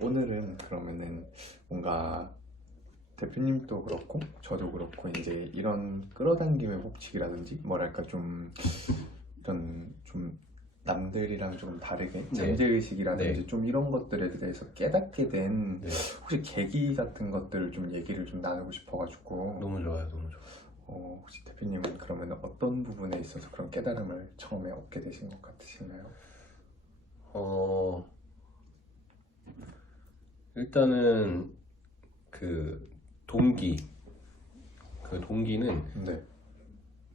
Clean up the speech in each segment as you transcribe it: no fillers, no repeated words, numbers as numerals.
오늘은 그러면은 뭔가 대표님도 그렇고 저도 그렇고 이제 이런 끌어당김의 법칙이라든지 뭐랄까 좀 이런 좀 남들이랑 조금 다르게 잠재의식이라든지 네. 좀 이런 것들에 대해서 깨닫게 된 네. 혹시 계기 같은 것들을 좀 얘기를 좀 나누고 싶어가지고 너무 좋아요, 너무 좋아요. 혹시 대표님은 그러면 어떤 부분에 있어서 그런 깨달음을 처음에 얻게 되신 것 같으신가요? 일단은 그 동기, 그 동기는 네,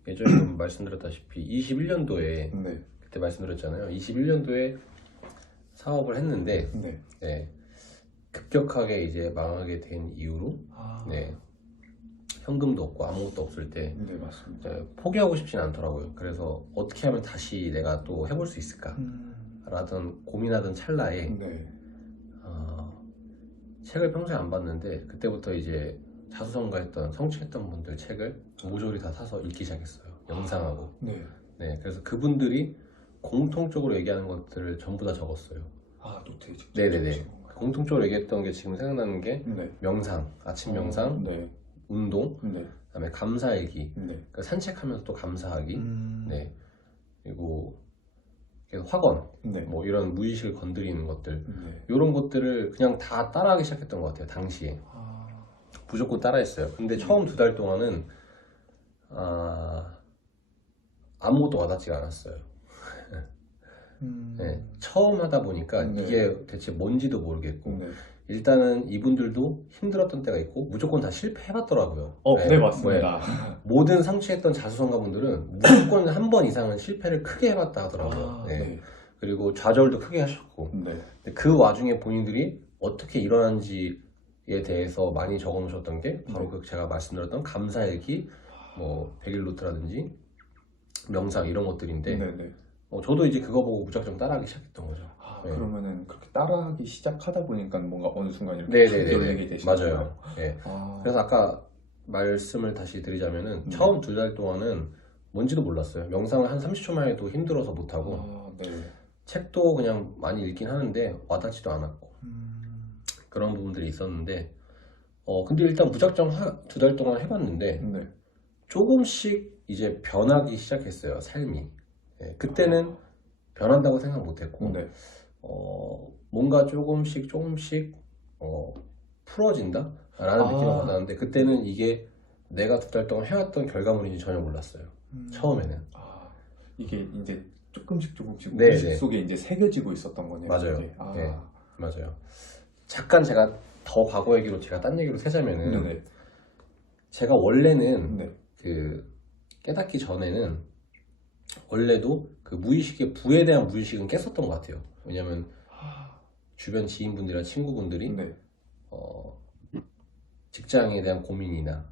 예전에 말씀드렸다시피 21년도에 네, 그때 말씀드렸잖아요. 21년도에 사업을 했는데 네. 네, 급격하게 이제 망하게 된 이후로 네, 현금도 없고 아무것도 없을 때 네, 맞습니다. 포기하고 싶진 않더라고요. 그래서 어떻게 하면 다시 내가 또 해볼 수 있을까? 라던 고민하던 찰나에 네. 책을 평소에 안 봤는데 그때부터 이제 자수성가했던 성취했던 분들 책을 모조리 다 사서 읽기 시작했어요. 영상하고. 네. 네, 그래서 그분들이 공통적으로 얘기하는 것들을 전부 다 적었어요. 노트에 직접 네네네. 적으신 건가요? 공통적으로 얘기했던 게 지금 생각나는 게 네. 명상, 아침 명상, 네. 운동, 네. 그다음에 감사일기, 네. 그러니까 산책하면서 또 감사하기, 네. 그리고 계속 확언, 네. 뭐 이런 무의식을 건드리는 것들, 네. 이런 것들을 그냥 다 따라하기 시작했던 것 같아요. 당시에 무조건 따라했어요. 근데 처음 2달 동안은 아무것도 와닿지가 않았어요. 네, 처음 하다 보니까 네. 이게 대체 뭔지도 모르겠고 네. 일단은 이분들도 힘들었던 때가 있고 무조건 다 실패해봤더라고요. 네, 맞습니다. 모든 성취했던 자수성가분들은 무조건 한 번 이상은 실패를 크게 해봤다 하더라고요. 네. 그리고 좌절도 크게 하셨고 네. 근데 그 와중에 본인들이 어떻게 일어난지에 대해서 많이 적어 놓으셨던 게 바로 그 제가 말씀드렸던 감사일기, 뭐 백일노트라든지 명상 이런 것들인데 네. 저도 이제 그거 보고 무작정 따라하기 시작했던 거죠. 네. 그러면은 그렇게 따라하기 시작하다 보니까 뭔가 어느 순간 이렇게 네네네. 열리게 되신 맞아요. 거예요? 네. 그래서 아까 말씀을 다시 드리자면은 처음 2달 동안은 뭔지도 몰랐어요. 명상을 한 30초만 해도 힘들어서 못하고 네. 책도 그냥 많이 읽긴 하는데 와닿지도 않았고 그런 부분들이 있었는데 근데 일단 무작정 2달 동안 해봤는데 네. 조금씩 이제 변하기 시작했어요. 삶이. 네, 그때는 변한다고 생각 못했고 네. 뭔가 조금씩 풀어진다? 라는 느낌을 받았는데 그때는 이게 내가 2달 동안 해왔던 결과물인지 전혀 몰랐어요. 처음에는. 이게 이제 조금씩 네네. 무의식 속에 이제 새겨지고 있었던 거네요. 맞아요. 이게. 네, 맞아요. 잠깐 제가 더 과거 얘기로 제가 딴 얘기로 세자면은 네. 제가 원래는 네. 그 깨닫기 전에는 원래도 그 무의식의 부에 대한 무의식은 깼었던 것 같아요. 왜냐면 주변 지인분들이나 친구분들이 네. 직장에 대한 고민이나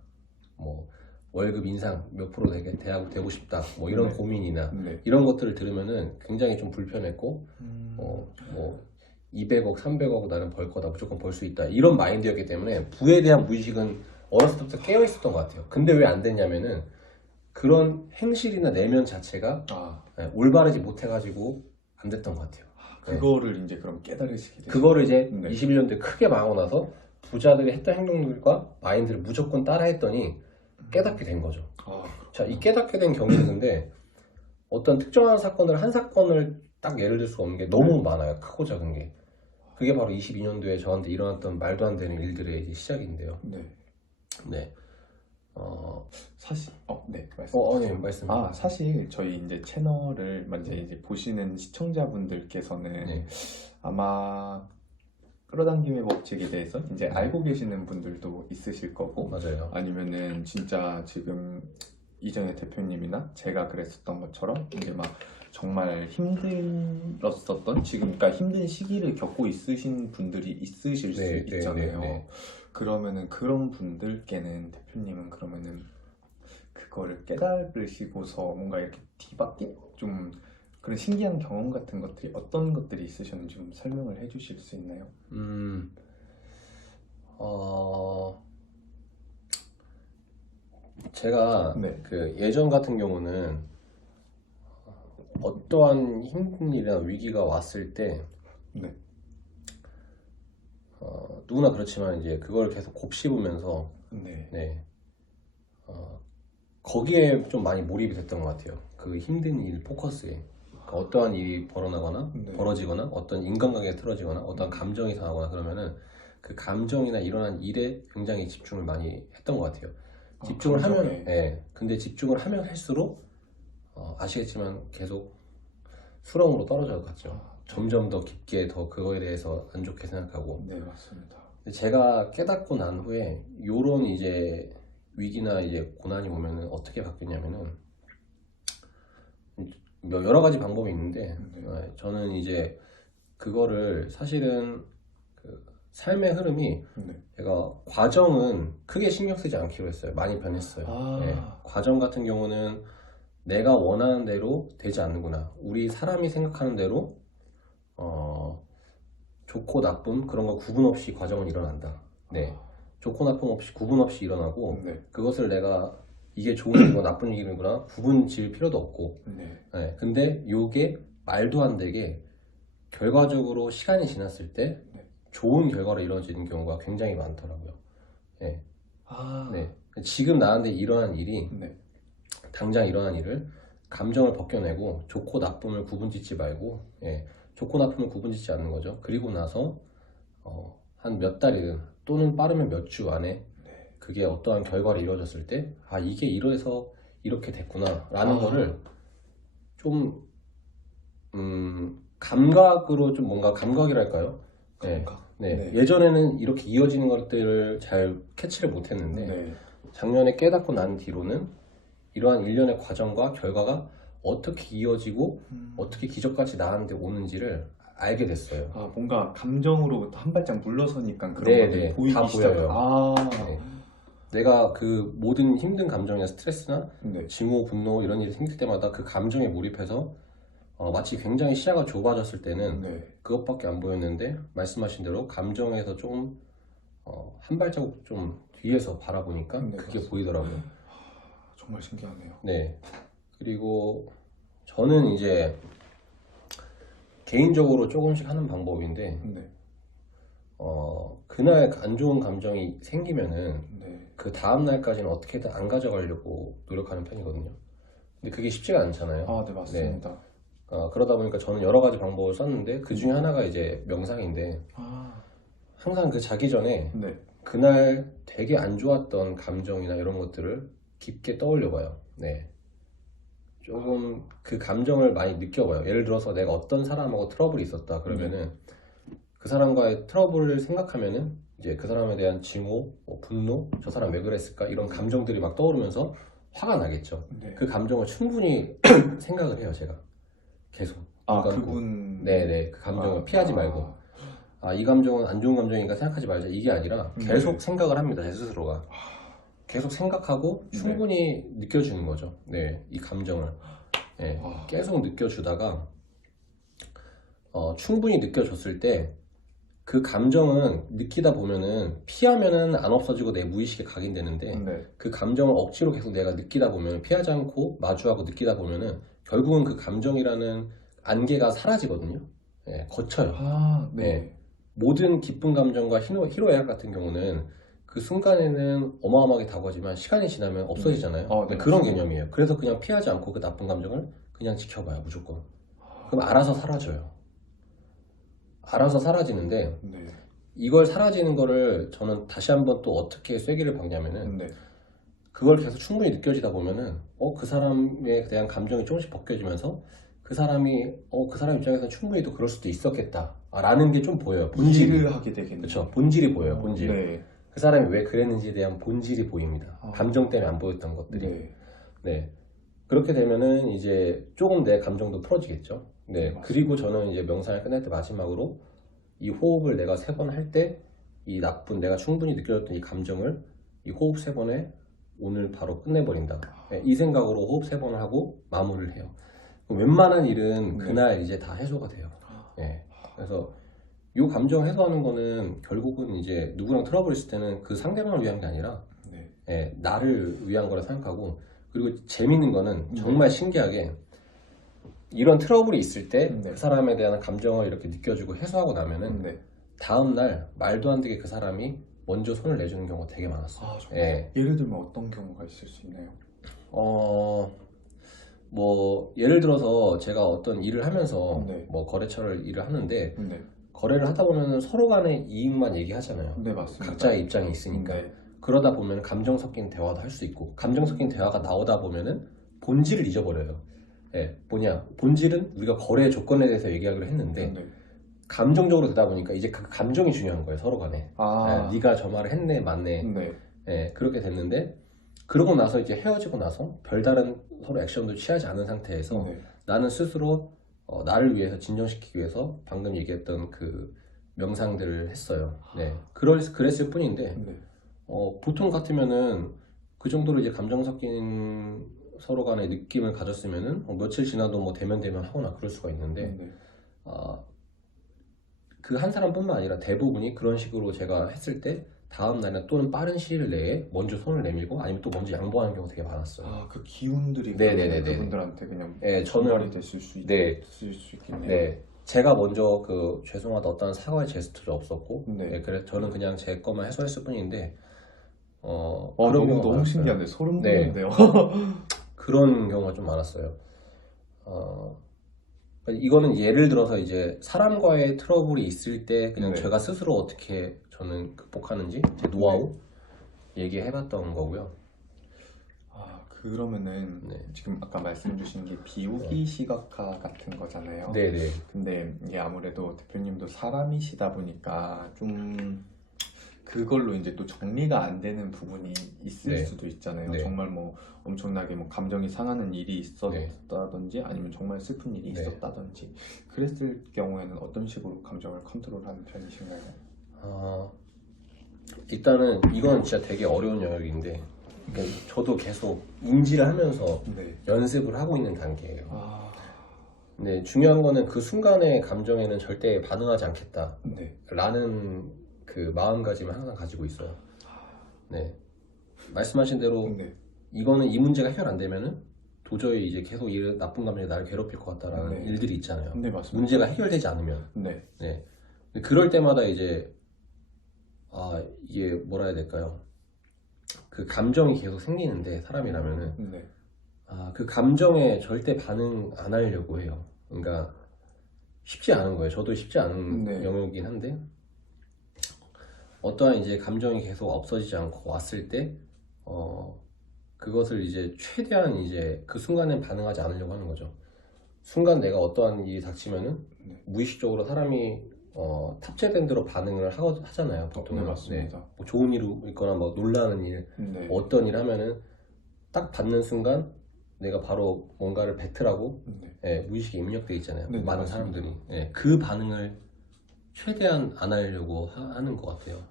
뭐 월급 인상 몇 프로 되고 싶다 뭐 이런 고민이나 이런 것들을 들으면은 굉장히 좀 불편했고 뭐 200억 300억 나는 벌 거다 무조건 벌 수 있다 이런 마인드였기 때문에 부에 대한 무의식은 어렸을 때부터 깨어 있었던 것 같아요. 근데 왜 안 됐냐면은 그런 행실이나 내면 자체가 올바르지 못해가지고 안 됐던 것 같아요. 그거를 이제 그럼 깨달으시게 되죠. 그거를 이제 21년도에 크게 망하고 나서 부자들이 했던 행동들과 마인드를 무조건 따라 했더니 깨닫게 된 거죠. 자, 이 깨닫게 된 경우는 근데 어떤 특정한 사건을 한 사건을 딱 예를 들 수가 없는 게 너무 많아요. 크고 작은 게. 그게 바로 22년도에 저한테 일어났던 말도 안 되는 일들의 이제 시작인데요. 네. 사실 네, 말씀. 사실 저희 이제 채널을 먼저 이제 보시는 시청자분들께서는 아마 끌어당김의 법칙에 대해서 이제 알고 계시는 분들도 있으실 거고, 맞아요. 아니면은 진짜 지금 이전에 대표님이나 제가 그랬었던 것처럼 이제 막 정말 힘들었었던 지금 그러니까 힘든 시기를 겪고 있으신 분들이 있으실 수 있잖아요. 그러면은 그런 분들께는 대표님은 그러면은 그거를 깨달으시고서 뭔가 이렇게 뒤바뀐 좀 그런 신기한 경험 같은 것들이 어떤 것들이 있으셨는지 좀 설명을 해주실 수 있나요? 제가 그 예전 같은 경우는 어떠한 힘든 일이나 위기가 왔을 때 누구나 그렇지만 이제 그걸 계속 곱씹으면서 네. 네. 거기에 좀 많이 몰입이 됐던 것 같아요. 그 힘든 일 포커스에. 그러니까 어떠한 일이 네. 벌어지거나 어떤 인간관계가 틀어지거나 어떤 감정이 상하거나 그러면은 그 감정이나 일어난 일에 굉장히 집중을 많이 했던 것 같아요. 집중을 감정에. 하면, 예. 근데 집중을 하면 할수록 아시겠지만 계속 수렁으로 떨어져 갔죠. 점점 더 깊게 더 그거에 대해서 안 좋게 생각하고. 네, 맞습니다. 제가 깨닫고 난 후에 요런 이제 위기나 이제 고난이 오면은 어떻게 바뀌냐면은 여러 가지 방법이 있는데 저는 이제 그거를 사실은 그 삶의 흐름이 제가 과정은 크게 신경 쓰지 않기로 했어요. 많이 변했어요. 네. 과정 같은 경우는 내가 원하는 대로 되지 않는구나. 우리 사람이 생각하는 대로 좋고 나쁨 그런 거 구분 없이 과정은 일어난다. 네. 좋고 나쁨 없이 구분 없이 일어나고 그것을 내가 이게 좋은 일이고 나쁜 일이구나 구분 지을 필요도 없고 네. 근데 요게 말도 안 되게 결과적으로 시간이 지났을 때 좋은 결과로 이루어지는 경우가 굉장히 많더라고요. 네. 네. 지금 나한테 일어난 일이 당장 일어난 일을 감정을 벗겨내고 좋고 나쁨을 구분짓지 말고 좋고 나쁨을 구분짓지 않는 거죠. 그리고 나서 한 몇 달이든 또는 빠르면 몇 주 안에 그게 어떠한 결과를 이루어졌을 때 이게 이래서 이렇게 됐구나 라는 거를 좀 감각으로 좀 뭔가 감각이랄까요? 네. 예전에는 이렇게 이어지는 것들을 잘 캐치를 못했는데 작년에 깨닫고 난 뒤로는 이러한 일련의 과정과 결과가 어떻게 이어지고 어떻게 기적같이 나한테 오는지를 알게 됐어요. 뭔가 감정으로부터 한 발짝 물러서니까 그런 네네, 것들이 보이기 다 보여요. 시작해요. 네. 내가 그 모든 힘든 감정이나 스트레스나 증오, 분노 이런 일이 생길 때마다 그 감정에 몰입해서 마치 굉장히 시야가 좁아졌을 때는 그것밖에 안 보였는데 말씀하신 대로 감정에서 좀 한 발자국 좀 뒤에서 바라보니까 그게 맞습니다. 보이더라고요. 정말 신기하네요. 네. 그리고 저는 이제 개인적으로 조금씩 하는 방법인데 그날 안 좋은 감정이 생기면은 그 다음 날까지는 어떻게든 안 가져가려고 노력하는 편이거든요. 근데 그게 쉽지가 않잖아요. 네, 맞습니다. 그러다 보니까 저는 여러 가지 방법을 썼는데 그 중에 하나가 이제 명상인데 항상 그 자기 전에 그날 되게 안 좋았던 감정이나 이런 것들을 깊게 떠올려 봐요. 조금 그 감정을 많이 느껴봐요. 예를 들어서 내가 어떤 사람하고 트러블이 있었다 그러면은 그 사람과의 트러블을 생각하면은 이제 그 사람에 대한 증오, 분노, 저 사람 왜 그랬을까 이런 감정들이 막 떠오르면서 화가 나겠죠. 그 감정을 충분히 생각을 해요, 제가 계속. 그분. 그 감정을 피하지 말고 이 감정은 안 좋은 감정이니까 생각하지 말자 이게 아니라 계속 생각을 합니다, 제 스스로가. 계속 생각하고 충분히 느껴주는 거죠. 이 감정을 계속 느껴주다가 충분히 느껴줬을 때 그 감정은 느끼다 보면은 피하면은 안 없어지고 내 무의식에 각인되는데 그 감정을 억지로 계속 내가 느끼다 보면 피하지 않고 마주하고 느끼다 보면은 결국은 그 감정이라는 안개가 사라지거든요. 거쳐요. 모든 기쁜 감정과 희로애락 같은 경우는 그 순간에는 어마어마하게 다가오지만 시간이 지나면 없어지잖아요. 그런 개념이에요. 그래서 그냥 피하지 않고 그 나쁜 감정을 그냥 지켜봐요, 무조건. 그럼 알아서 사라져요. 알아서 사라지는데 이걸 사라지는 거를 저는 다시 한번 또 어떻게 쐐기를 박냐면은 그걸 계속 충분히 느껴지다 보면은 그 사람에 대한 감정이 조금씩 벗겨지면서 그 사람이 그 사람 입장에서는 충분히 또 그럴 수도 있었겠다 라는 게 좀 보여요. 본질이 하게 되겠네요. 그렇죠. 본질이 보여요. 본질. 그 사람이 왜 그랬는지에 대한 본질이 보입니다. 감정 때문에 안 보였던 것들이. 그렇게 되면은 이제 조금 내 감정도 풀어지겠죠. 그리고 저는 이제 명상을 끝낼 때 마지막으로 이 호흡을 내가 3번 할 때 이 나쁜 내가 충분히 느껴졌던 이 감정을 이 호흡 3번에 오늘 바로 끝내버린다. 이 생각으로 호흡 3번을 하고 마무리를 해요. 웬만한 일은 그날 이제 다 해소가 돼요. 그래서 이 감정 해소하는 거는 결국은 이제 누구랑 트러블 있을 때는 그 상대방을 위한 게 아니라 나를 위한 거라 생각하고, 그리고 재밌는 거는 정말 신기하게 이런 트러블이 있을 때 그 사람에 대한 감정을 이렇게 느껴주고 해소하고 나면은 다음 날 말도 안 되게 그 사람이 먼저 손을 내주는 경우가 되게 많았어요. 아, 정말. 예. 예를 들면 어떤 경우가 있을 수 있나요? 뭐 예를 들어서 제가 어떤 일을 하면서 네. 뭐 거래처를 일을 하는데 네. 거래를 하다 보면 서로 간의 이익만 얘기하잖아요. 네, 맞습니다. 각자의 입장이 있으니까. 네. 그러다 보면 감정 섞인 대화도 할 수 있고, 감정 섞인 대화가 나오다 보면은 본질을 잊어버려요. 예, 뭐냐, 본질은 우리가 거래 조건에 대해서 얘기하기로 했는데 네. 감정적으로 되다 보니까 이제 그 감정이 중요한 거예요, 서로 간에. 아, 예, 네가 저 말을 했네, 맞네. 네. 예, 그렇게 됐는데, 그러고 나서 이제 헤어지고 나서 별다른 서로 액션도 취하지 않은 상태에서 네. 나는 스스로 나를 위해서 진정시키기 위해서 방금 얘기했던 그 명상들을 했어요. 네, 그랬을 뿐인데 네. 보통 같으면은 그 정도로 이제 감정 섞인 서로 간의 느낌을 가졌으면은 며칠 지나도 뭐 대면 하거나 그럴 수가 있는데 네. 그 한 사람뿐만 아니라 대부분이 그런 식으로 제가 했을 때 다음 날이나 또는 빠른 시일 내에 먼저 손을 내밀고 아니면 또 먼저 양보하는 경우가 되게 많았어요. 아, 그 기운들이 네네네네. 그분들한테 그냥 네, 전달이 됐을 수 네. 있을 수 있겠네요. 네, 제가 먼저 그 죄송하다 어떤 사과의 제스처도 없었고, 네. 네, 그래 저는 그냥 제 것만 해소했을 뿐인데, 그런 너무 경우가 많았어요. 신기한데 소름 네. 돋는데요. 그런 경우가 좀 많았어요. 이거는 예를 들어서 이제 사람과의 트러블이 있을 때 그냥 네. 제가 스스로 어떻게 저는 극복하는지 제 노하우 얘기해봤던 거고요. 아, 그러면은 네. 지금 아까 말씀 주신 게 비오기 시각화 같은 거잖아요. 네네. 근데 이게 아무래도 대표님도 사람이시다 보니까 좀 그걸로 이제 또 정리가 안 되는 부분이 있을 네. 수도 있잖아요. 네. 정말 뭐 엄청나게 뭐 감정이 상하는 일이 있었다든지 아니면 정말 슬픈 일이 네. 있었다든지 그랬을 경우에는 어떤 식으로 감정을 컨트롤하는 편이신가요? 일단은 이건 진짜 되게 어려운 영역인데, 그러니까 저도 계속 인지를 하면서 네. 연습을 하고 있는 단계예요. 아, 네, 중요한 거는 그 순간의 감정에는 절대 반응하지 않겠다 네. 라는 그 마음가짐을 항상 가지고 있어요. 네, 말씀하신 대로 네. 이거는 이 문제가 해결 안 되면은 도저히 이제 계속 나쁜 감정이 나를 괴롭힐 것 같다라는 네. 일들이 있잖아요. 네, 맞습니다. 문제가 해결되지 않으면. 네. 네. 근데 그럴 때마다 이제 이게 뭐라 해야 될까요? 그 감정이 계속 생기는데 사람이라면은 네. 그 감정에 절대 반응 안 하려고 해요. 그러니까 쉽지 않은 거예요. 저도 쉽지 않은 네. 영역이긴 한데 어떠한 이제 감정이 계속 없어지지 않고 왔을 때 그것을 이제 최대한 이제 그 순간에 반응하지 않으려고 하는 거죠. 순간 내가 어떠한 일이 닥치면은 네. 무의식적으로 사람이 탑재된 대로 반응을 하잖아요. 보통은. 네, 맞습니다. 뭐 좋은 일이 있거나 뭐 놀라는 일, 네. 어떤 일 하면은 딱 받는 순간 내가 바로 뭔가를 배틀하고 네. 무의식에 입력돼 있잖아요. 네, 많은 맞습니다. 사람들이. 그 반응을 최대한 안 하려고 하는 것 같아요.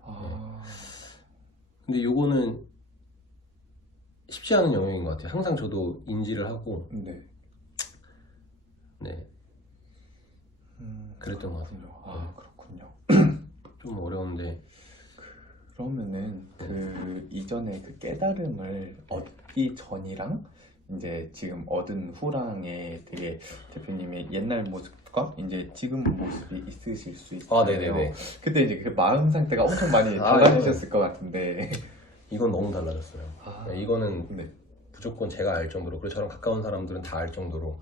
근데 요거는 쉽지 않은 영역인 것 같아요. 항상 저도 인지를 하고 네. 그랬던 것 같아요. 그렇군요. 좀 어려운데 그러면은 그 이전에 그 깨달음을 얻기 전이랑 이제 지금 얻은 후랑의 되게 대표님의 옛날 모습과 이제 지금 모습이 있으실 수 있어요. 네네네. 그때 이제 그 마음 상태가 엄청 많이 달라지셨을 것 같은데 이건 너무 달라졌어요. 이거는 네. 무조건 제가 알 정도로, 그리고 저랑 가까운 사람들은 다 알 정도로.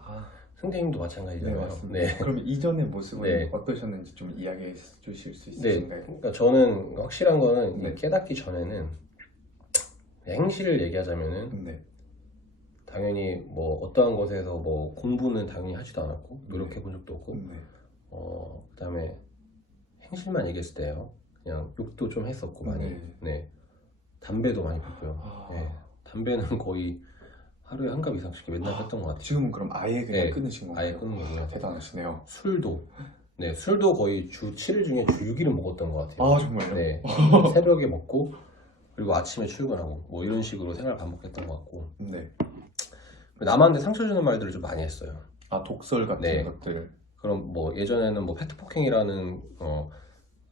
선생님도 네, 마찬가지잖아요. 맞습니다. 그럼 이전의 모습은 네. 어떠셨는지 좀 이야기해 주실 수 네, 있으신가요? 그러니까 저는 확실한 거는 네. 깨닫기 전에는 행실을 얘기하자면은 네. 당연히 뭐 어떠한 것에서 뭐 공부는 당연히 하지도 않았고 노력해 본 적도 없고 네. 그다음에 행실만 얘기했을 때요. 그냥 욕도 좀 했었고 많이. 네. 담배도 많이 폈고요. 네. 담배는 거의 하루에 한 갑 이상씩 맨날 폈던 것 같아요. 지금은 그럼 아예 그냥 네, 끊으신 건가요? 아예 끊은 거고요. 대단하시네요. 술도 거의 주 7일 중에 주 6일은 먹었던 것 같아요. 정말요? 네. 새벽에 먹고 그리고 아침에 출근하고 뭐 이런 식으로 생활 반복했던 것 같고. 네. 남한테 상처 주는 말들을 좀 많이 했어요. 독설 같은 네. 것들. 그럼 뭐 예전에는 뭐 페트 폭행이라는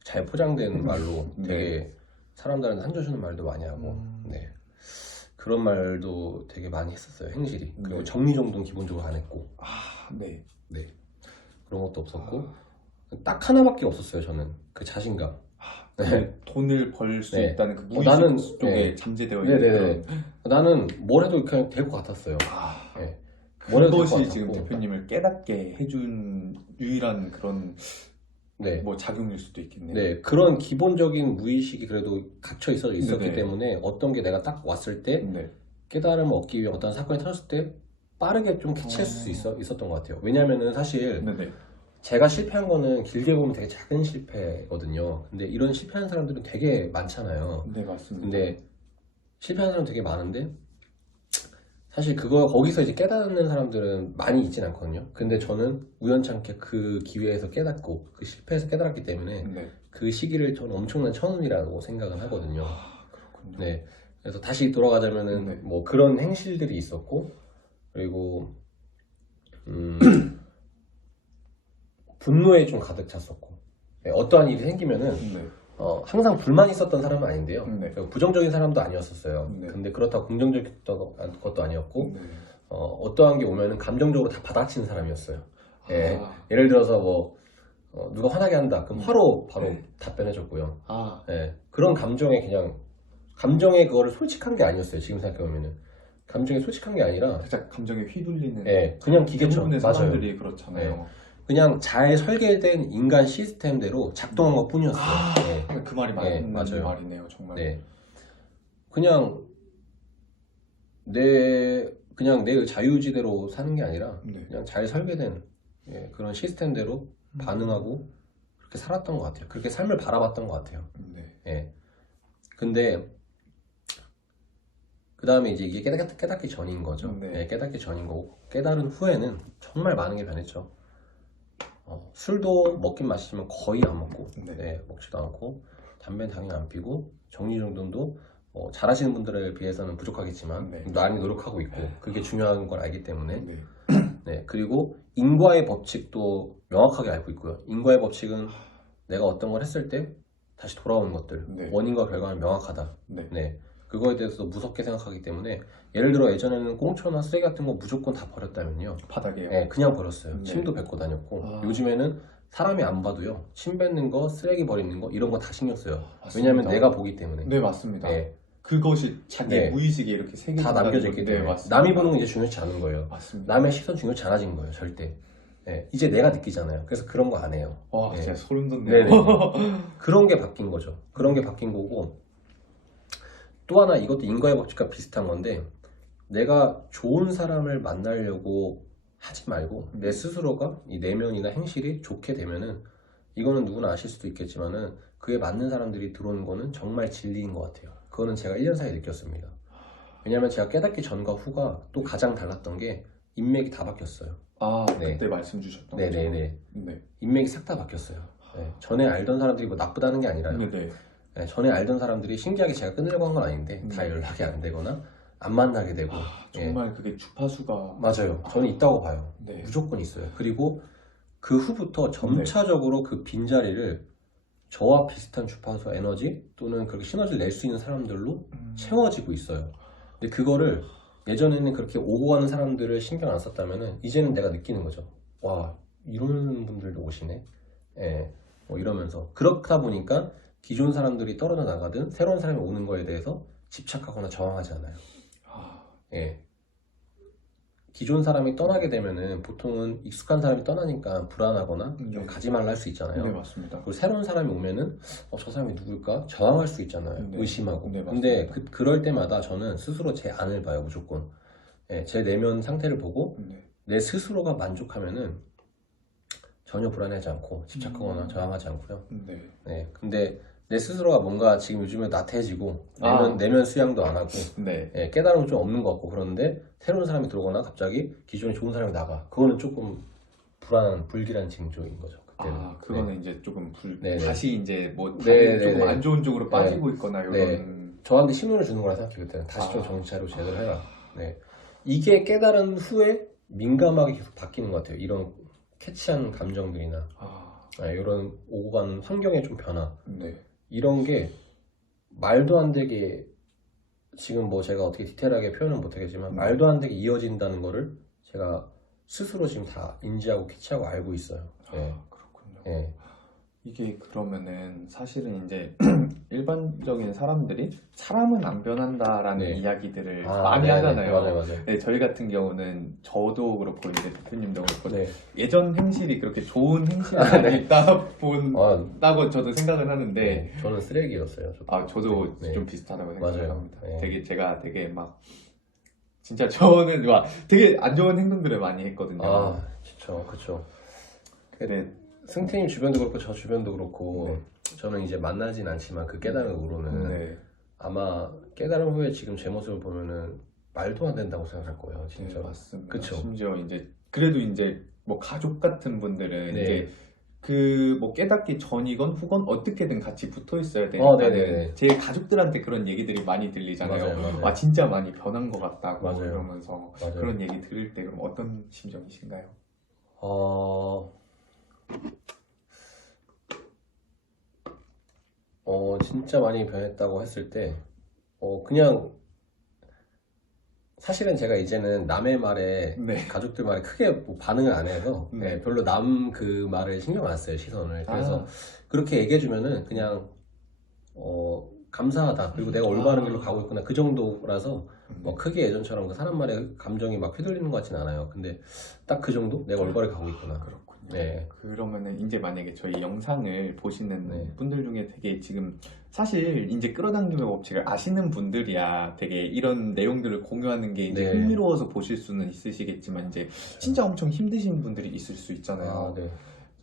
잘 포장된 말로 되게 사람들한테 상처 주는 말도 많이 하고. 네. 그런 말도 되게 많이 했었어요. 행실이. 그리고 정리정돈 기본적으로 안 했고. 네. 그런 것도 없었고. 딱 하나밖에 없었어요. 저는 그 자신감. 네. 돈을 벌 수 네. 있다는 그 무의식 나는 쪽에 네. 잠재되어 있는 네네네. 그런 나는 뭘 해도 그냥 될 것 같았어요. 네. 뭘 해도 될 것 그것이 지금 같았고. 대표님을 깨닫게 해준 유일한 그런 네. 뭐 작용일 수도 있겠네요. 네, 그런 기본적인 무의식이 그래도 갇혀 있었기 네네. 때문에 어떤 게 내가 딱 왔을 때 네. 깨달음을 얻기 위해 어떤 사건이 터졌을 때 빠르게 좀 캐치할 수 있었던 것 같아요. 왜냐면은 사실 네네. 제가 실패한 거는 길게 보면 되게 작은 실패거든요. 근데 이런 실패한 사람들은 되게 많잖아요. 네, 맞습니다. 근데 실패하는 사람 되게 많은데 사실 거기서 이제 깨닫는 사람들은 많이 있진 않거든요. 근데 저는 우연찮게 그 기회에서 깨닫고 그 실패에서 깨달았기 때문에 네. 그 시기를 저는 엄청난 천운이라고 생각을 하거든요. 그렇군요. 네. 그래서 다시 돌아가자면은 네. 뭐 그런 행실들이 있었고 그리고 분노에 좀 가득 찼었고 네, 어떠한 일이 생기면은 네. 항상 불만이 있었던 사람은 아닌데요. 네. 부정적인 사람도 아니었었어요. 네. 근데 그렇다고 긍정적인 것도 아니었고 네. 어떠한 게 오면은 감정적으로 다 받아치는 사람이었어요. 예, 아. 예를 들어서 뭐 누가 화나게 한다. 그럼 화로 바로 답변해줬고요. 예, 그런 감정에 그거를 솔직한 게 아니었어요. 지금 생각해보면은 감정에 솔직한 게 아니라 살짝 감정에 휘둘리는 예, 그냥 기계처럼 대부분의 맞아요. 사람들이 그렇잖아요. 그냥 잘 설계된 인간 시스템대로 작동한 것 뿐이었어요. 예. 그 말이 네, 맞는 맞아요. 말이네요, 정말. 네. 그냥 내 자유의지대로 사는 게 아니라 네. 그냥 잘 설계된 그런 시스템대로 반응하고 그렇게 살았던 것 같아요. 그렇게 삶을 바라봤던 것 같아요. 네. 예. 근데 그 다음에 이제 이게 깨닫기 전인 거죠. 네. 예, 깨닫기 전인 거고 깨달은 후에는 정말 많은 게 변했죠. 술도 먹긴 마시지만 거의 안 먹고 네. 먹지도 않고 담배는 당연히 안 피고 정리정돈도 잘하시는 분들에 비해서는 부족하겠지만 네. 많이 노력하고 있고 그게 중요한 걸 알기 때문에 네. 네, 그리고 인과의 법칙도 명확하게 알고 있고요. 인과의 법칙은 내가 어떤 걸 했을 때 다시 돌아오는 것들 네. 원인과 결과는 명확하다. 네. 네, 그거에 대해서 무섭게 생각하기 때문에 예를 들어 예전에는 꽁초나 쓰레기 같은 거 무조건 다 버렸다면요. 바닥에요. 네, 그냥 버렸어요. 네. 침도 뱉고 다녔고 요즘에는 사람이 안 봐도요. 침 뱉는 거, 쓰레기 버리는 거 이런 거 다 신경 써요. 맞습니다. 왜냐하면 내가 보기 때문에. 네, 맞습니다. 네. 그것이 자기의 네. 무의식에 이렇게 새겨진다는 다 남겨져 있기 건데, 때문에 맞습니다. 남이 보는 건 이제 중요치 않은 거예요. 맞습니다. 남의 시선 중요치 않아진 거예요. 절대. 네. 이제 내가 느끼잖아요. 그래서 그런 거 안 해요. 와, 네. 진짜 소름 돋네요. 그런 게 바뀐 거죠. 그런 게 바뀐 거고 또 하나 이것도 인과의 법칙과 비슷한 건데 내가 좋은 사람을 만나려고 하지 말고 내 스스로가 이 내면이나 행실이 좋게 되면은 이거는 누구나 아실 수도 있겠지만은 그에 맞는 사람들이 들어오는 거는 정말 진리인 것 같아요. 그거는 제가 1년 사이에 느꼈습니다. 왜냐면 제가 깨닫기 전과 후가 또 가장 달랐던 게 인맥이 다 바뀌었어요. 네. 그때 말씀 주셨던 네네네. 네. 인맥이 싹 다 바뀌었어요. 네. 전에 알던 사람들이 뭐 나쁘다는 게 아니라요. 네네. 네, 전에 알던 사람들이 신기하게 제가 끊으려고 한 건 아닌데 다 연락이 안 되거나 안 만나게 되고 정말 그게 주파수가 맞아요. 저는 있다고 봐요. 네. 무조건 있어요. 그리고 그 후부터 점차적으로 그 빈자리를 저와 비슷한 주파수 에너지 또는 그렇게 시너지를 낼 수 있는 사람들로 채워지고 있어요. 근데 그거를 예전에는 그렇게 오고 가는 사람들을 신경 안 썼다면은 이제는 내가 느끼는 거죠. 와, 이런 분들도 오시네. 뭐 이러면서 그렇다 보니까 기존 사람들이 떨어져 나가든 새로운 사람이 오는 거에 대해서 집착하거나 저항하지 않아요. 기존 사람이 떠나게 되면은 보통은 익숙한 사람이 떠나니까 불안하거나 좀 가지 말라 할 수 있잖아요. 네, 맞습니다. 그리고 새로운 사람이 오면은 저 사람이 누굴까? 저항할 수 있잖아요. 네. 의심하고. 네, 근데 그럴 때마다 저는 스스로 제 안을 봐요, 무조건. 제 내면 상태를 보고 내 스스로가 만족하면은 전혀 불안하지 않고 집착하거나 저항하지 않고요. 근데 내 스스로가 뭔가 지금 요즘에 나태해지고 내면 수양도 안 하고 깨달음은 좀 없는 것 같고 그런데 새로운 사람이 들어오거나 갑자기 기존에 좋은 사람이 나가 그거는 조금 불길한 징조인 거죠. 그때는. 그거는 이제 조금 네네. 다시 이제 뭐 다른 조금 네네네. 안 좋은 쪽으로 빠지고 있거나 이런 저한테 신호를 주는 거라 생각해요. 그때는 다시 좀 정신 차리고 제대로 해라. 이게 깨달은 후에 민감하게 계속 바뀌는 것 같아요. 이런 캐치한 감정들이나 이런 오고 가는 환경의 좀 변화 이런 게 말도 안 되게 지금 뭐 제가 어떻게 디테일하게 표현은 못하겠지만 말도 안 되게 이어진다는 거를 제가 스스로 지금 다 인지하고 캐치하고 알고 있어요. 그렇군요. 이게 그러면은 사실은 이제 일반적인 사람들이 사람은 안 변한다라는 네. 이야기들을 아, 많이 네네. 하잖아요. 맞아요. 네, 저희 같은 경우는 저도 그렇고 이제 대표님도 그렇고 네. 예전 행실이 그렇게 좋은 행실이 아, 네. 아니었다고 아, 저도 생각을 하는데 네. 저는 쓰레기였어요. 저도 네. 좀 비슷하다고 맞아요. 생각합니다. 네. 제가 되게 막 진짜 저는 막 되게 안 좋은 행동들을 많이 했거든요. 아, 그쵸. 근데 승태님 주변도 그렇고 저 주변도 그렇고 네. 저는 이제 만나진 않지만 그 깨달음으로는 네. 아마 깨달음 후에 지금 제 모습을 보면은 말도 안 된다고 생각할 거예요, 네, 진짜. 맞습니다. 그쵸. 심지어 이제 그래도 이제 뭐 가족 같은 분들은 네. 이제 그 뭐 깨닫기 전이건 후건 어떻게든 같이 붙어 있어야 네네네. 되니까 제 가족들한테 그런 얘기들이 많이 들리잖아요. 맞아요. 아 진짜 많이 변한 것 같다고 맞아요. 이러면서 맞아요. 그런 얘기 들을 때 그럼 어떤 심정이신가요? 진짜 많이 변했다고 했을 때, 그냥, 사실은 제가 이제는 남의 말에, 네. 가족들 말에 크게 뭐 반응을 안 해서, 네. 별로 남 그 말을 신경 안 써요, 시선을. 그래서 아. 그렇게 얘기해주면은 그냥, 감사하다. 그리고 내가 올바른 길로 가고 있구나. 그 정도라서, 뭐 크게 예전처럼 그 사람 말에 감정이 막 휘둘리는 것 같진 않아요. 근데 딱 그 정도? 내가 올바르게 가고 있구나. 그렇군요. 네. 그러면은 이제 만약에 저희 영상을 보시는 네. 분들 중에 되게 지금 사실 이제 끌어당김의 법칙을 아시는 분들이야 되게 이런 내용들을 공유하는 게 이제 네. 흥미로워서 보실 수는 있으시겠지만 이제 진짜 엄청 힘드신 분들이 있을 수 있잖아요. 네.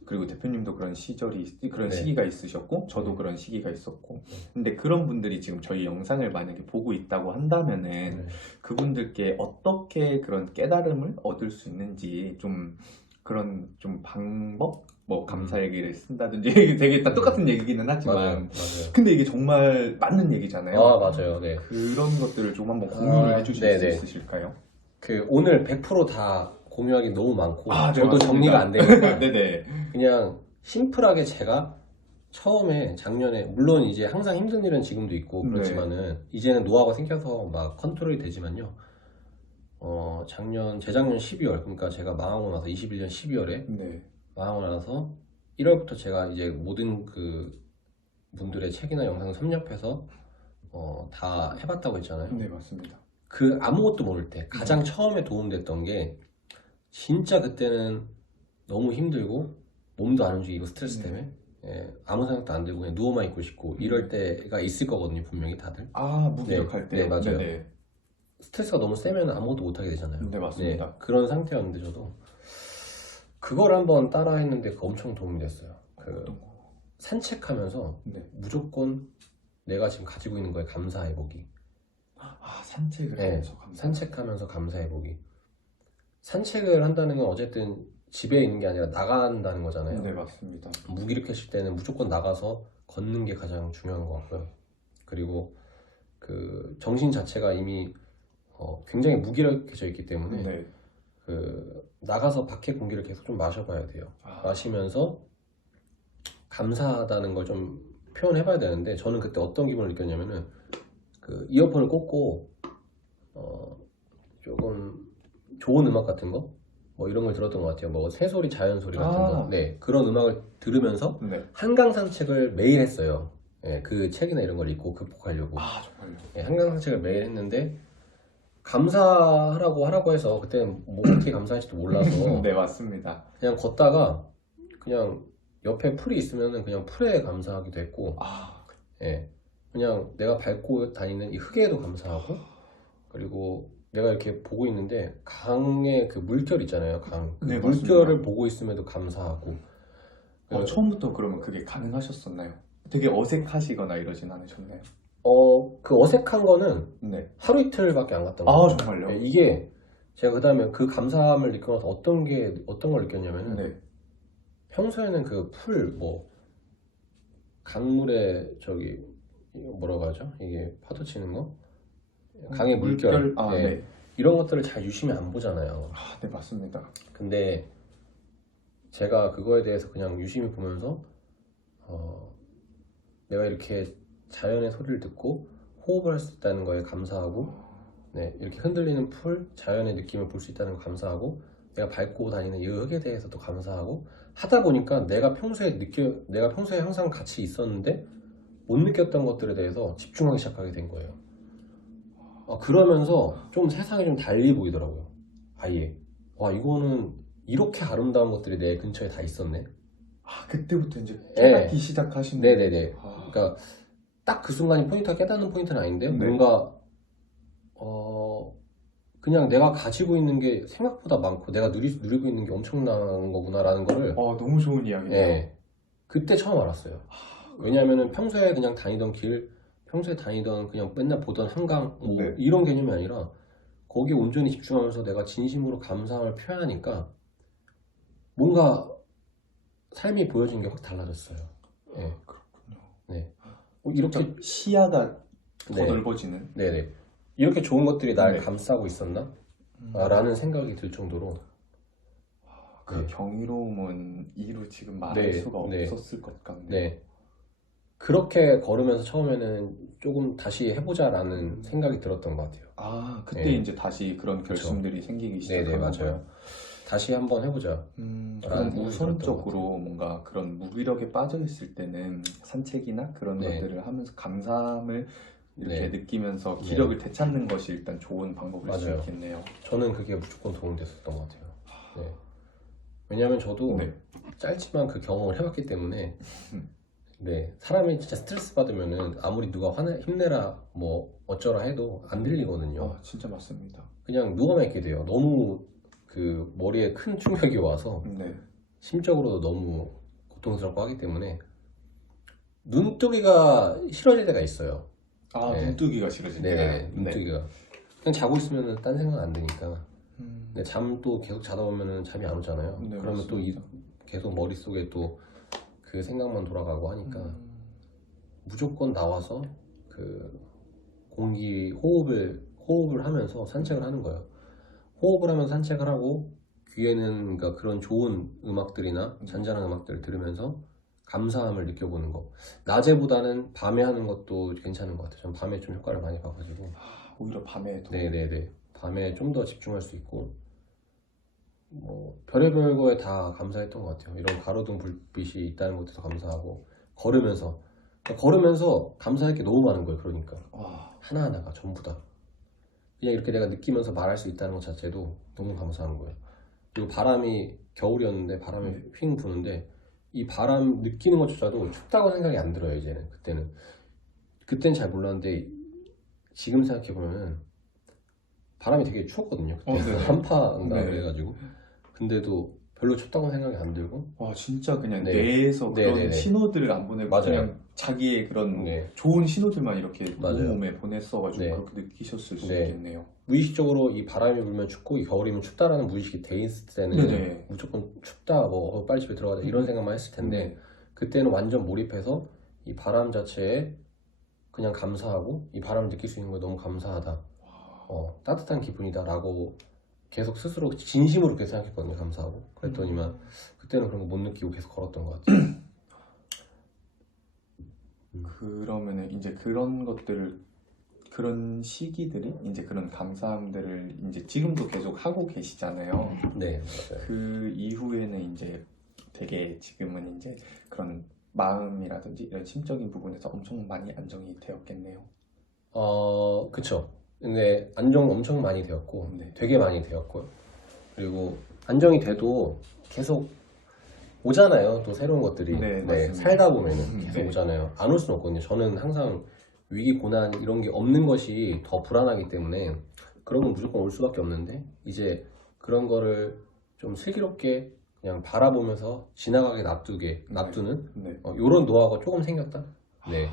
그리고 대표님도 그런 네. 시기가 있으셨고 저도 그런 시기가 있었고 근데 그런 분들이 지금 저희 영상을 만약에 보고 있다고 한다면은 네. 그분들께 어떻게 그런 깨달음을 얻을 수 있는지 좀 그런 좀 방법? 뭐 감사일기를 쓴다든지 되게 다 똑같은 얘기기는 하지만 맞아요. 근데 이게 정말 맞는 얘기잖아요. 맞아요. 네. 그런 것들을 좀 한번 공유를 해주실 수 네네. 있으실까요? 오늘 100% 다 공유하기 너무 많고 네, 저도 맞습니다. 정리가 안 되니까 네네. 그냥 심플하게 제가 처음에 작년에 물론 이제 항상 힘든 일은 지금도 있고 그렇지만은 이제는 노하우가 생겨서 막 컨트롤이 되지만요. 재작년 12월 그러니까 제가 망하고 나서 21년 12월에 네. 망하고 나서 1월부터 제가 이제 모든 그 분들의 책이나 영상을 섭렵해서 다 해봤다고 했잖아요. 네, 맞습니다. 그 아무것도 모를 때 가장 처음에 도움됐던 게 진짜 그때는 너무 힘들고 몸도 안 움직이고 스트레스 때문에 아무 생각도 안 들고 그냥 누워만 있고 싶고 이럴 때가 있을 거거든요, 분명히 다들. 무기력할 때. 네, 맞아요. 네네. 스트레스가 너무 세면 아무것도 못 하게 되잖아요. 네, 맞습니다. 그런 상태였는데 저도 그걸 한번 따라 했는데 그 엄청 도움이 됐어요. 산책하면서 무조건 내가 지금 가지고 있는 거에 감사해보기. 산책을 하면서 산책하면서 감사해보기. 산책을 한다는 건 어쨌든 집에 있는 게 아니라 나간다는 거잖아요. 네, 맞습니다. 무기력해질 때는 무조건 나가서 걷는 게 가장 중요한 것 같고요. 그리고 그 정신 자체가 이미 굉장히 무기력해져 있기 때문에 나가서 밖에 공기를 계속 좀 마셔봐야 돼요. 마시면서 감사하다는 걸 좀 표현해봐야 되는데 저는 그때 어떤 기분을 느꼈냐면은 그 이어폰을 꽂고 조금 좋은 음악 같은 거 뭐 이런 걸 들었던 것 같아요. 뭐 새소리, 자연소리 같은 거. 네, 그런 음악을 들으면서 한강 산책을 매일 했어요. 그 책이나 이런 걸 읽고 극복하려고. 정말요? 한강 산책을 매일 했는데 감사하라고 하라고 해서 그때는 뭐 어떻게 감사할지도 몰라서 네, 맞습니다. 그냥 걷다가 그냥 옆에 풀이 있으면은 그냥 풀에 감사하기도 했고 그냥 내가 밟고 다니는 이 흙에도 감사하고 그리고 내가 이렇게 보고 있는데 강의 그 물결 있잖아요. 그 물결을 보고 있음에도 감사하고. 처음부터 그러면 그게 가능하셨었나요? 되게 어색하시거나 이러진 않으셨나요? 그 어색한 거는 하루 이틀밖에 안 갔던 거예요. 정말요? 이게 제가 그 다음에 그 감사함을 느끼고 나서 어떤 걸 느꼈냐면은 평소에는 그 풀 강물에 뭐라고 하죠? 이게 파도 치는 거? 강의 물결 이런 것들을 잘 유심히 안 보잖아요. 네, 맞습니다. 근데 제가 그거에 대해서 그냥 유심히 보면서 내가 이렇게 자연의 소리를 듣고 호흡을 할 수 있다는 거에 감사하고 이렇게 흔들리는 풀, 자연의 느낌을 볼 수 있다는 거 감사하고 내가 밟고 다니는 이 흙에 대해서도 감사하고 하다 보니까 내가 평소에 항상 같이 있었는데 못 느꼈던 것들에 대해서 집중하기 시작하게 된 거예요. 그러면서 좀 세상이 좀 달리 보이더라고요. 아예. 와, 이거는 이렇게 아름다운 것들이 내 근처에 다 있었네. 그때부터 이제 깨닫기 시작하신 거예요? 네네네. 그러니까 딱 그 순간이 깨닫는 포인트는 아닌데 네. 뭔가 그냥 내가 가지고 있는 게 생각보다 많고 내가 누리고 있는 게 엄청난 거구나라는 거를 너무 좋은 이야기네요. 네, 그때 처음 알았어요. 왜냐하면 평소에 그냥 다니던 길, 평소에 다니던 그냥 맨날 보던 한강 네. 이런 개념이 아니라 거기에 온전히 집중하면서 내가 진심으로 감사함을 표현하니까 뭔가 삶이 보여진 게 확 달라졌어요. 네. 그렇군요. 네. 이렇게 시야가 더 네. 넓어지는. 네네. 이렇게 좋은 것들이 날 네. 감싸고 있었나? 라는 생각이 들 정도로 그 네. 경이로움은 이루 지금 말할 네, 수가 네. 없었을 것 같네요. 네. 그렇게 걸으면서 처음에는 조금 다시 해보자라는 생각이 들었던 것 같아요. 그때 네. 이제 다시 그런 결심들이 생기기 시작한 네네, 거고요. 맞아요. 다시 한번 해보자. 그럼 우선적으로 뭔가 그런 무기력에 빠져 있을 때는 산책이나 그런 네. 것들을 하면서 감사함을 이렇게 네. 느끼면서 기력을 되찾는 것이 일단 좋은 방법일 수 맞아요. 있겠네요. 저는 그게 무조건 도움이 됐었던 것 같아요. 네. 왜냐하면 저도 네. 짧지만 그 경험을 해봤기 때문에 네, 사람이 진짜 스트레스 받으면은 아무리 누가 힘내라 뭐 어쩌라 해도 안 들리거든요. 진짜 맞습니다. 그냥 누워만 있게 돼요. 너무 그 머리에 큰 충격이 와서 네. 심적으로도 너무 고통스럽고 하기 때문에 눈뜨기가 싫어질 때가 있어요. 네. 눈뜨기가 싫어질 네, 때요? 눈뜨기가. 그냥 자고 있으면 딴 생각 안 드니까. 네. 잠도 계속 자다 보면 잠이 안 오잖아요. 네, 그러면 맞습니다. 또 계속 머릿속에 또 그 생각만 돌아가고 하니까 무조건 나와서 그 공기 호흡을 하면서 산책을 하는 거예요. 호흡을 하면서 산책을 하고 귀에는 그러니까 그런 좋은 음악들이나 잔잔한 음악들을 들으면서 감사함을 느껴보는 거. 낮에보다는 밤에 하는 것도 괜찮은 것 같아요. 전 밤에 좀 효과를 많이 봐가지고. 오히려 밤에도. 네네네. 밤에 좀 더 집중할 수 있고 뭐 별의별 거에 다 감사했던 것 같아요. 이런 가로등 불빛이 있다는 것도 감사하고 걸으면서 감사할 게 너무 많은 거예요. 그러니까 하나하나가 전부 다 그냥 이렇게 내가 느끼면서 말할 수 있다는 것 자체도 너무 감사한 거예요. 그리고 바람이 겨울이었는데 바람이 휙 부는데 이 바람 느끼는 것조차도 춥다고 생각이 안 들어요. 이제는 그때는 잘 몰랐는데 지금 생각해 보면은 바람이 되게 추웠거든요. 그때 한파인가 네. 그래가지고 근데도 별로 춥다고 생각이 안 들고 진짜 그냥 네. 뇌에서 그런 네네네. 신호들을 안 보내고 맞아요. 그냥 자기의 그런 네. 좋은 신호들만 이렇게 맞아요. 몸에 보냈어가지고 네. 그렇게 느끼셨을 수 네. 있겠네요. 무의식적으로 이 바람이 불면 춥고 이 겨울이면 춥다라는 무의식이 돼 있을 때는 네네. 무조건 춥다 뭐 빨리 집에 들어가자 이런 생각만 했을 텐데 그때는 완전 몰입해서 이 바람 자체에 그냥 감사하고 이 바람을 느낄 수 있는 거에 너무 감사하다. 따뜻한 기분이다 라고 계속 스스로 진심으로 그렇게 생각했거든요. 감사하고 그랬더니만 그때는 그런 거 못 느끼고 계속 걸었던 것 같아요. 그러면은 이제 그런 것들을 그런 시기들이 이제 그런 감사함들을 이제 지금도 계속 하고 계시잖아요. 네, 맞아요. 그 이후에는 이제 되게 지금은 이제 그런 마음이라든지 이런 심적인 부분에서 엄청 많이 안정이 되었겠네요. 그쵸. 근데 안정 엄청 많이 되었고 네. 되게 많이 되었고요. 그리고 안정이 돼도 계속 오잖아요. 또 새로운 것들이. 네, 맞습니다. 살다 보면은 계속 네. 오잖아요. 안 올 수는 없거든요. 저는 항상 위기, 고난 이런 게 없는 것이 더 불안하기 때문에 그런 건 무조건 올 수밖에 없는데 이제 그런 거를 좀 슬기롭게 그냥 바라보면서 지나가게 놔두는 네. 이런 노하우가 조금 생겼다. 네.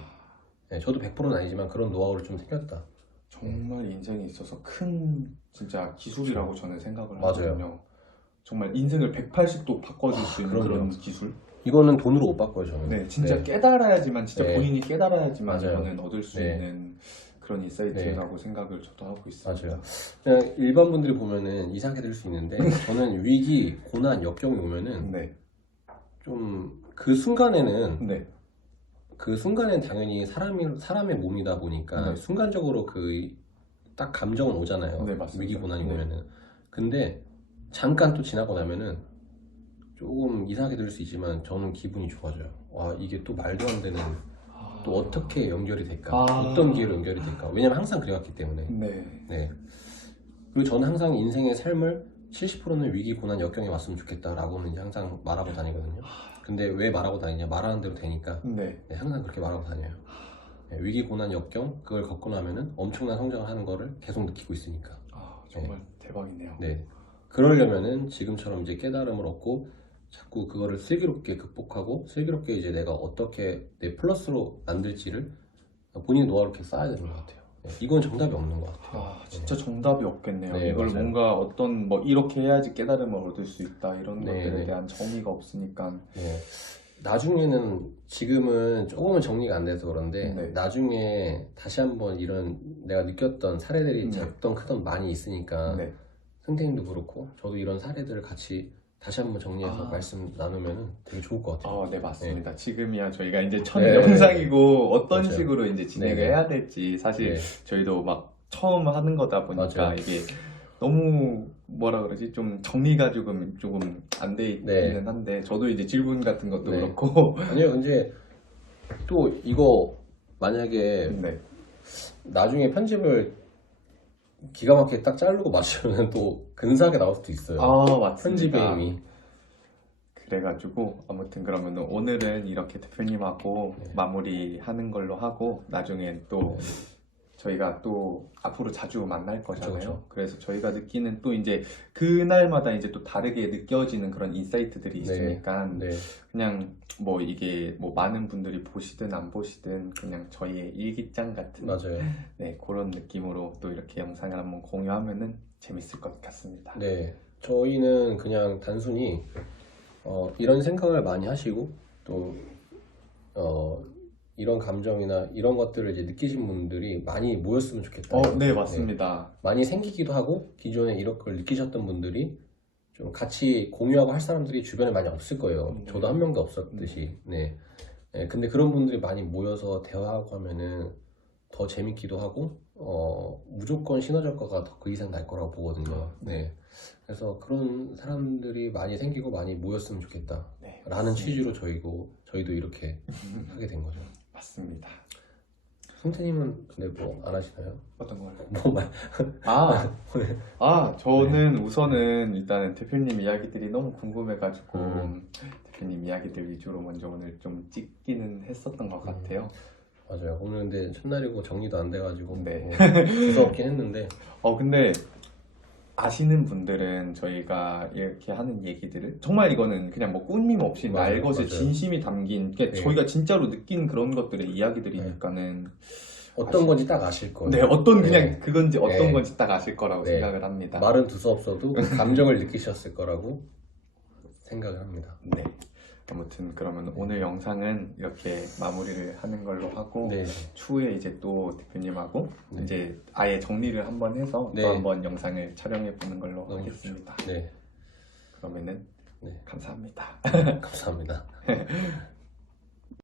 저도 100%는 아니지만 그런 노하우를 좀 생겼다. 정말 인생에 있어서 큰 진짜 기술이라고 저는 생각을 맞아요. 하거든요. 정말 인생을 180도 바꿔줄 수 있는 그럼요. 그런 기술. 이거는 돈으로 못 바꿔요, 저는. 네, 진짜 깨달아야지만, 진짜 네. 본인이 깨달아야지만 맞아요. 이거는 얻을 수 네. 있는 그런 인사이트라고 생각을 저도 하고 있습니다. 맞아요. 그냥 일반 분들이 보면은 이상하게 들릴 수 있는데 저는 위기, 고난, 역경이 오면은 네, 좀 그 순간에는 네, 당연히 사람의 몸이다 보니까 네. 순간적으로 그 딱 감정은 오잖아요. 네, 맞습니다. 위기, 고난이 네. 오면은. 근데 잠깐 또 지나고 나면은 조금 이상하게 들릴 수 있지만 저는 기분이 좋아져요. 와, 이게 또 말도 안 되는, 또 어떻게 연결이 될까? 어떤 기회로 연결이 될까? 왜냐면 항상 그래왔기 때문에. 네. 네. 그리고 저는 항상 인생의 삶을 70%는 위기, 고난, 역경에 왔으면 좋겠다라고는 이제 항상 말하고 다니거든요. 근데 왜 말하고 다니냐? 말하는 대로 되니까. 네. 네, 항상 그렇게 말하고 다녀요. 네, 위기, 고난, 역경 그걸 겪고 나면은 엄청난 성장을 하는 거를 계속 느끼고 있으니까. 정말 대박이네요. 네. 그러려면은 지금처럼 이제 깨달음을 얻고 자꾸 그거를 슬기롭게 극복하고 슬기롭게 이제 내가 어떻게 내 플러스로 만들지를 본인의 노하우를 이렇게 쌓아야 되는 것 같아요. 네, 이건 정답이 없는 것 같아요. 진짜 정답이 없겠네요. 네, 이걸 맞아요. 뭔가 어떤 뭐 이렇게 해야지 깨달음을 얻을 수 있다 이런 네, 것들에 네. 대한 정의가 없으니까. 네. 나중에는 지금은 조금은 정리가 안 돼서 그런데 네. 나중에 다시 한번 이런 내가 느꼈던 사례들이 네. 작던 크던 많이 있으니까 네. 선생님도 그렇고 저도 이런 사례들을 같이 다시 한번 정리해서 아. 말씀 나누면 되게 좋을 것 같아요. 네, 맞습니다. 지금이야 저희가 이제 첫 네. 영상이고 어떤 맞아요. 식으로 이제 진행을 네. 해야 될지 사실 네. 저희도 막 처음 하는 거다 보니까 맞아요. 이게 너무 뭐라 그러지 좀 정리가 조금 안 돼 있기는 네. 한데 저도 이제 질문 같은 것도 네. 그렇고 아니요, 근데 또 이거 만약에 네. 나중에 편집을 기가 막히게 딱 자르고 맞추면 또 근사하게 나올 수도 있어요. 맞습니다. 편집의 힘이. 그래가지고 아무튼 그러면 오늘은 이렇게 대표님하고 네. 마무리하는 걸로 하고 나중에 또 저희가 또 앞으로 자주 만날 거잖아요. 그쵸. 그래서 저희가 느끼는 또 이제 그날마다 이제 또 다르게 느껴지는 그런 인사이트들이 있으니까 네. 그냥 뭐 이게 뭐 많은 분들이 보시든 안 보시든 그냥 저희의 일기장 같은 맞아요. 네, 그런 느낌으로 또 이렇게 영상을 한번 공유하면은 재밌을 것 같습니다. 네. 저희는 그냥 단순히 이런 생각을 많이 하시고 또 이런 감정이나 이런 것들을 이제 느끼신 분들이 많이 모였으면 좋겠다. 네, 맞습니다. 많이 생기기도 하고 기존에 이런 걸 느끼셨던 분들이 좀 같이 공유하고 할 사람들이 주변에 많이 없을 거예요. 저도 한 명도 없었듯이. 네. 근데 그런 분들이 많이 모여서 대화하고 하면은 더 재밌기도 하고 무조건 시너지 효과가 더 그 이상 날 거라고 보거든요. 네. 그래서 그런 사람들이 많이 생기고 많이 모였으면 좋겠다. 네, 라는 취지로 저희도 이렇게 하게 된 거죠. 맞습니다. 성태님은 근데 뭐 안 하시나요? 어떤 걸? 뭐만 저는 우선은 일단은 대표님 이야기들이 너무 궁금해가지고 음. 대표님 이야기들 위주로 먼저 오늘 좀 찍기는 했었던 것 같아요. 맞아요. 오늘 근데 첫날이고 정리도 안 돼가지고 네. 무섭긴 했는데 근데 아시는 분들은 저희가 이렇게 하는 얘기들을 정말 이거는 그냥 뭐 꾸밈 없이 맞아요, 날 것의 맞아요. 진심이 담긴 게 네. 저희가 진짜로 느낀 그런 것들의 이야기들이니까는 어떤 건지 딱 아실 거예요. 네, 어떤 그냥 네. 그건지 어떤 네. 건지 딱 아실 거라고 네. 생각을 합니다. 말은 두서없어도 그 감정을 느끼셨을 거라고 생각을 합니다. 네. 아무튼 그러면 오늘 영상은 이렇게 마무리를 하는 걸로 하고 네. 추후에 이제 또 대표님하고 네. 이제 아예 정리를 한번 해서 네. 또 한번 영상을 촬영해 보는 걸로 너무 하겠습니다. 네. 그러면은 네. 감사합니다. 감사합니다.